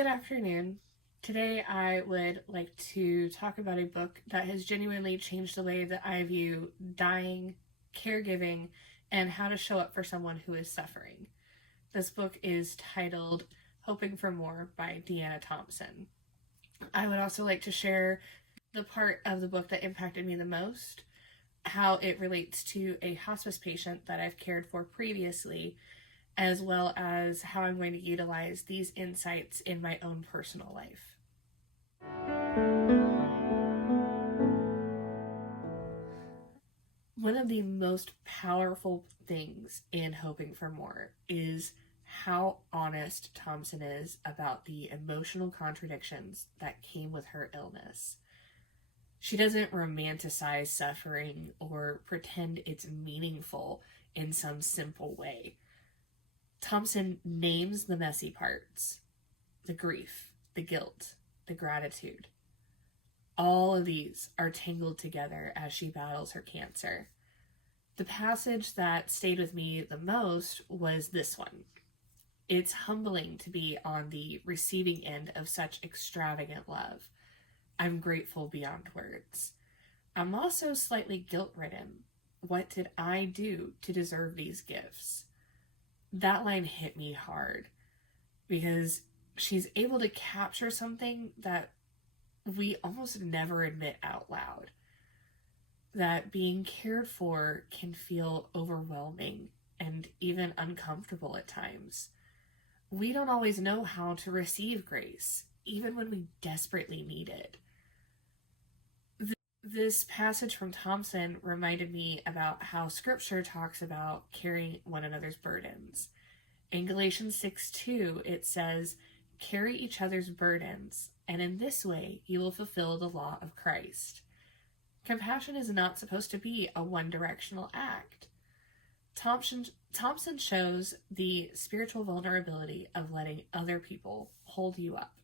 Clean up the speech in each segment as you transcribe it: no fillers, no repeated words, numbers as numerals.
Good afternoon. Today I would like to talk about a book that has genuinely changed the way that I view dying, caregiving, and how to show up for someone who is suffering. This book is titled Hoping for More by Deanna Thompson. I would also like to share the part of the book that impacted me the most, how it relates to a hospice patient that I've cared for previously, as well as how I'm going to utilize these insights in my own personal life. One of the most powerful things in Hoping for More is how honest Thompson is about the emotional contradictions that came with her illness. She doesn't romanticize suffering or pretend it's meaningful in some simple way. Thompson names the messy parts, the grief, the guilt, the gratitude. All of these are tangled together as she battles her cancer. The passage that stayed with me the most was this one. It's humbling to be on the receiving end of such extravagant love. I'm grateful beyond words. I'm also slightly guilt-ridden. What did I do to deserve these gifts? That line hit me hard because she's able to capture something that we almost never admit out loud. That being cared for can feel overwhelming and even uncomfortable at times. We don't always know how to receive grace, even when we desperately need it. This passage from Thompson reminded me about how scripture talks about carrying one another's burdens. In Galatians 6:2, it says, "Carry each other's burdens, and in this way you will fulfill the law of Christ." Compassion is not supposed to be a one-directional act. Thompson shows the spiritual vulnerability of letting other people hold you up.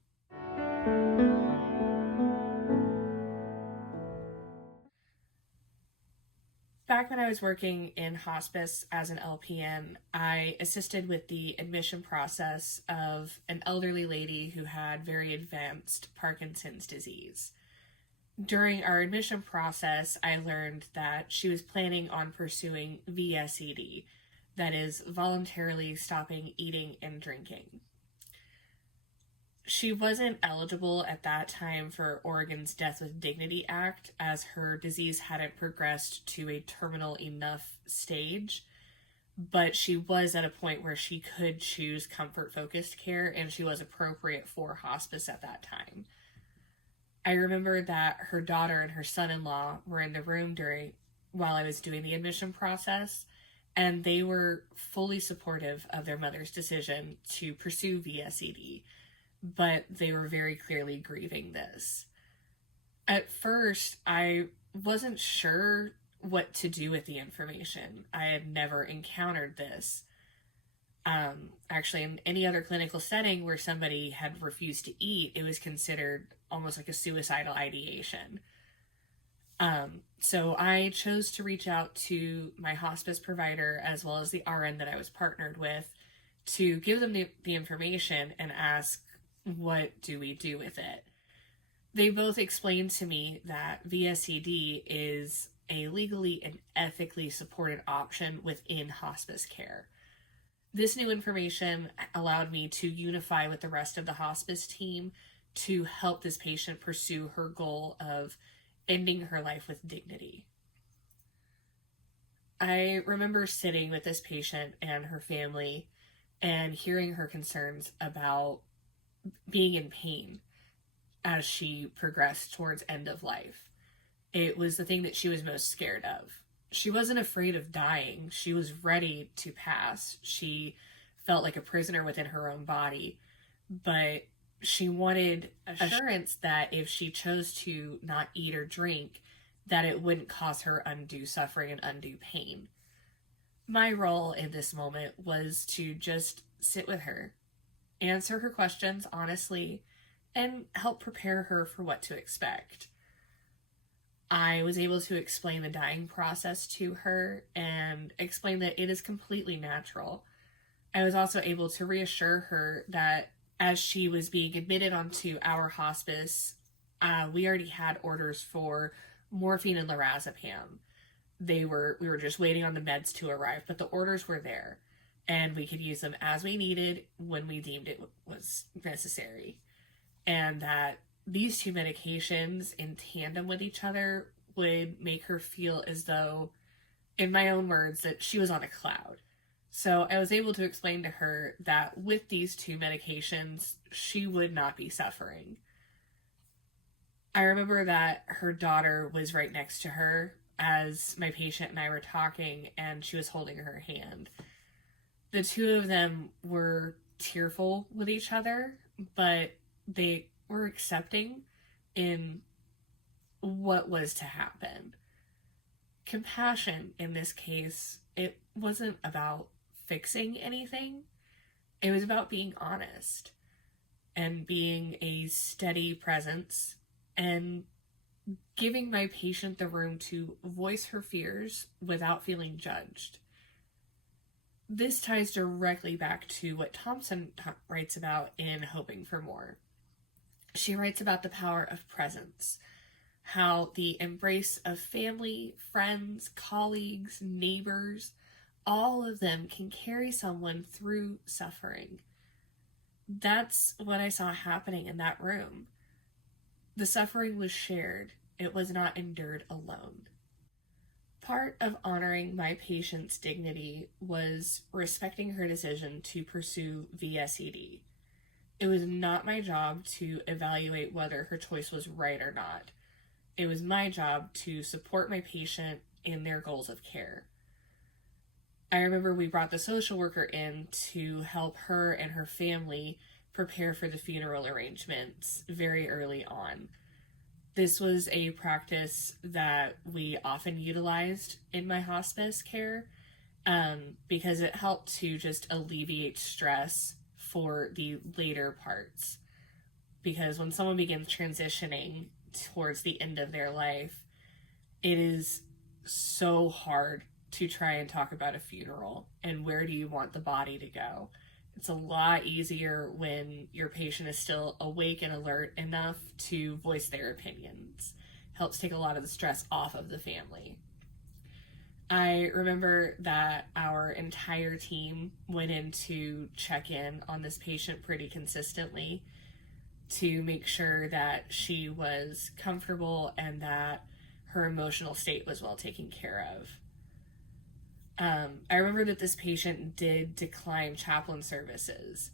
Back when I was working in hospice as an LPN, I assisted with the admission process of an elderly lady who had very advanced Parkinson's disease. During our admission process, I learned that she was planning on pursuing VSED, that is, voluntarily stopping eating and drinking. She wasn't eligible at that time for Oregon's Death with Dignity Act, as her disease hadn't progressed to a terminal enough stage, but she was at a point where she could choose comfort-focused care, and she was appropriate for hospice at that time. I remember that her daughter and her son-in-law were in the room while I was doing the admission process, and they were fully supportive of their mother's decision to pursue VSED, but they were very clearly grieving this. At first, I wasn't sure what to do with the information. I had never encountered this. Actually, in any other clinical setting where somebody had refused to eat, it was considered almost like a suicidal ideation. So I chose to reach out to my hospice provider as well as the RN that I was partnered with to give them the information and ask, what do we do with it? They both explained to me that VSED is a legally and ethically supported option within hospice care. This new information allowed me to unify with the rest of the hospice team to help this patient pursue her goal of ending her life with dignity. I remember sitting with this patient and her family and hearing her concerns about being in pain as she progressed towards end of life. It was the thing that she was most scared of. She wasn't afraid of dying. She was ready to pass. She felt like a prisoner within her own body, but she wanted assurance that if she chose to not eat or drink, that it wouldn't cause her undue suffering and undue pain. My role in this moment was to just sit with her, answer her questions honestly, and help prepare her for what to expect. I was able to explain the dying process to her and explain that it is completely natural. I was also able to reassure her that as she was being admitted onto our hospice, we already had orders for morphine and lorazepam. We were just waiting on the meds to arrive, but the orders were there, and we could use them as we needed when we deemed it was necessary. And that these two medications in tandem with each other would make her feel as though, in my own words, that she was on a cloud. So I was able to explain to her that with these two medications, she would not be suffering. I remember that her daughter was right next to her as my patient and I were talking, and she was holding her hand. The two of them were tearful with each other, but they were accepting in what was to happen. Compassion in this case, it wasn't about fixing anything. It was about being honest and being a steady presence and giving my patient the room to voice her fears without feeling judged. This ties directly back to what Thompson writes about in Hoping for More. She writes about the power of presence, how the embrace of family, friends, colleagues, neighbors, all of them can carry someone through suffering. That's what I saw happening in that room. The suffering was shared. It was not endured alone. Part of honoring my patient's dignity was respecting her decision to pursue VSED. It was not my job to evaluate whether her choice was right or not. It was my job to support my patient in their goals of care. I remember we brought the social worker in to help her and her family prepare for the funeral arrangements very early on. This was a practice that we often utilized in my hospice care because it helped to just alleviate stress for the later parts. Because when someone begins transitioning towards the end of their life, it is so hard to try and talk about a funeral and where do you want the body to go. It's a lot easier when your patient is still awake and alert enough to voice their opinions. Helps take a lot of the stress off of the family. I remember that our entire team went in to check in on this patient pretty consistently to make sure that she was comfortable and that her emotional state was well taken care of. I remember that this patient did decline chaplain services,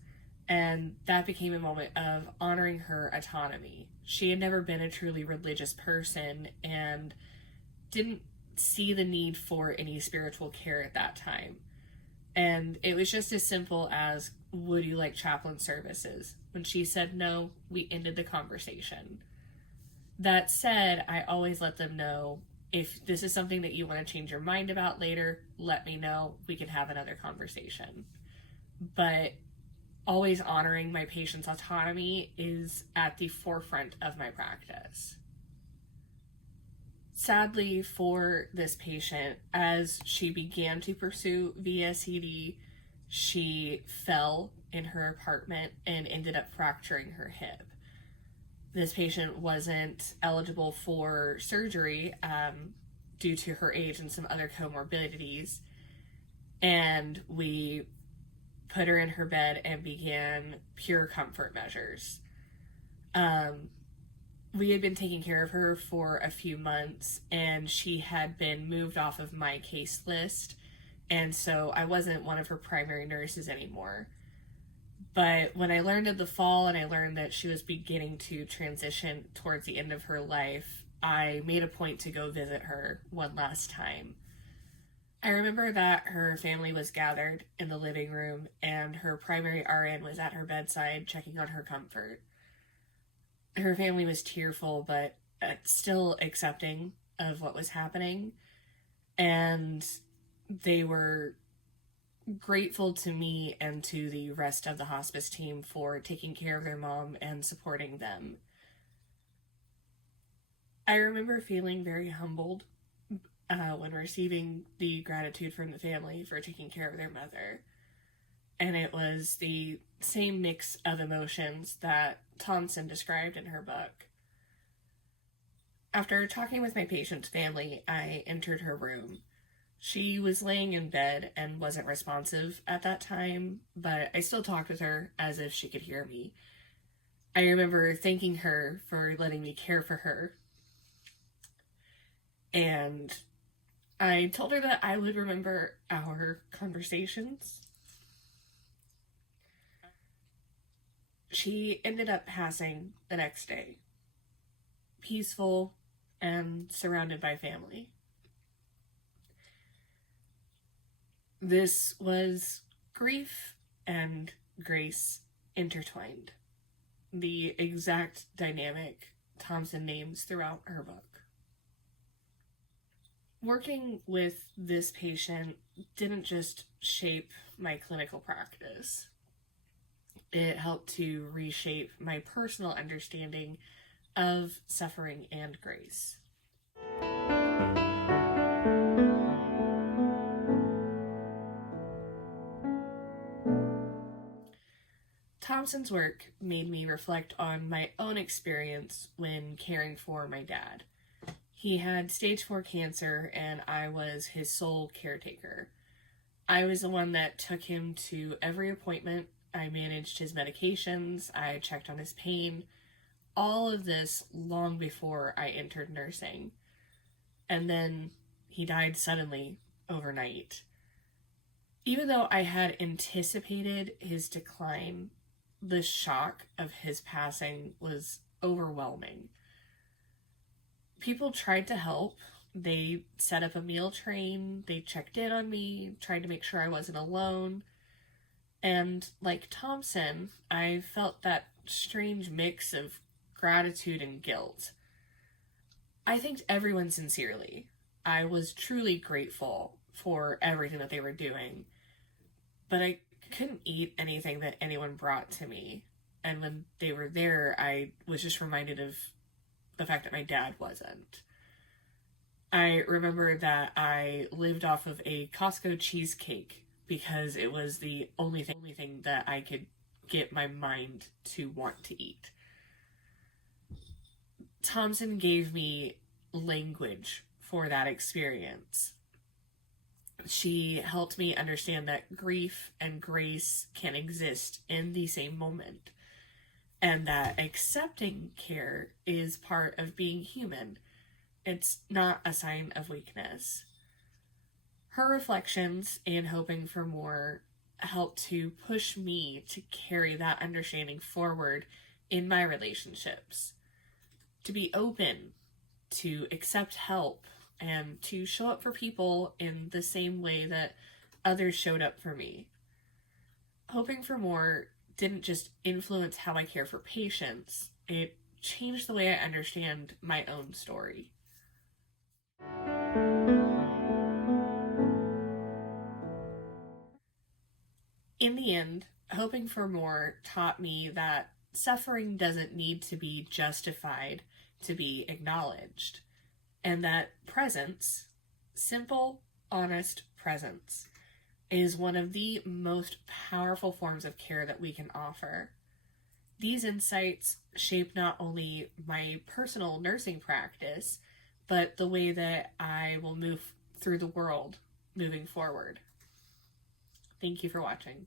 and that became a moment of honoring her autonomy. She had never been a truly religious person and didn't see the need for any spiritual care at that time. And it was just as simple as, would you like chaplain services? When she said no, we ended the conversation. That said, I always let them know, if this is something that you want to change your mind about later, let me know. We can have another conversation. But always honoring my patient's autonomy is at the forefront of my practice. Sadly for this patient, as she began to pursue VSED, she fell in her apartment and ended up fracturing her hip. This patient wasn't eligible for surgery due to her age and some other comorbidities, and we put her in her bed and began pure comfort measures. We had been taking care of her for a few months, and she had been moved off of my case list, and so I wasn't one of her primary nurses anymore. But when I learned of the fall and I learned that she was beginning to transition towards the end of her life, I made a point to go visit her one last time. I remember that her family was gathered in the living room and her primary RN was at her bedside checking on her comfort. Her family was tearful, but still accepting of what was happening. And they were grateful to me and to the rest of the hospice team for taking care of their mom and supporting them. I remember feeling very humbled when receiving the gratitude from the family for taking care of their mother. and it was the same mix of emotions that Thompson described in her book. After talking with my patient's family, I entered her room. She was laying in bed and wasn't responsive at that time, but I still talked with her as if she could hear me. I remember thanking her for letting me care for her, and I told her that I would remember our conversations. She ended up passing the next day, peaceful and surrounded by family. This was grief and grace intertwined, the exact dynamic Thompson names throughout her book. Working with this patient didn't just shape my clinical practice. It helped to reshape my personal understanding of suffering and grace. Thompson's work made me reflect on my own experience when caring for my dad. He had stage 4 cancer, and I was his sole caretaker. I was the one that took him to every appointment. I managed his medications. I checked on his pain. All of this long before I entered nursing. And then he died suddenly overnight. Even though I had anticipated his decline, the shock of his passing was overwhelming. People tried to help. They set up a meal train. They checked in on me, tried to make sure I wasn't alone. And like Thompson, I felt that strange mix of gratitude and guilt. I thanked everyone sincerely. I was truly grateful for everything that they were doing. But I couldn't eat anything that anyone brought to me. And when they were there, I was just reminded of the fact that my dad wasn't. I remember that I lived off of a Costco cheesecake because it was the only thing that I could get my mind to want to eat. Thompson gave me language for that experience. She helped me understand that grief and grace can exist in the same moment, and that accepting care is part of being human. It's not a sign of weakness. Her reflections and hoping for more helped to push me to carry that understanding forward in my relationships, to be open, to accept help, and to show up for people in the same way that others showed up for me. Hoping for more didn't just influence how I care for patients, it changed the way I understand my own story. In the end, hoping for more taught me that suffering doesn't need to be justified to be acknowledged, and that presence, simple, honest presence, is one of the most powerful forms of care that we can offer. These insights shape not only my personal nursing practice, but the way that I will move through the world moving forward. Thank you for watching.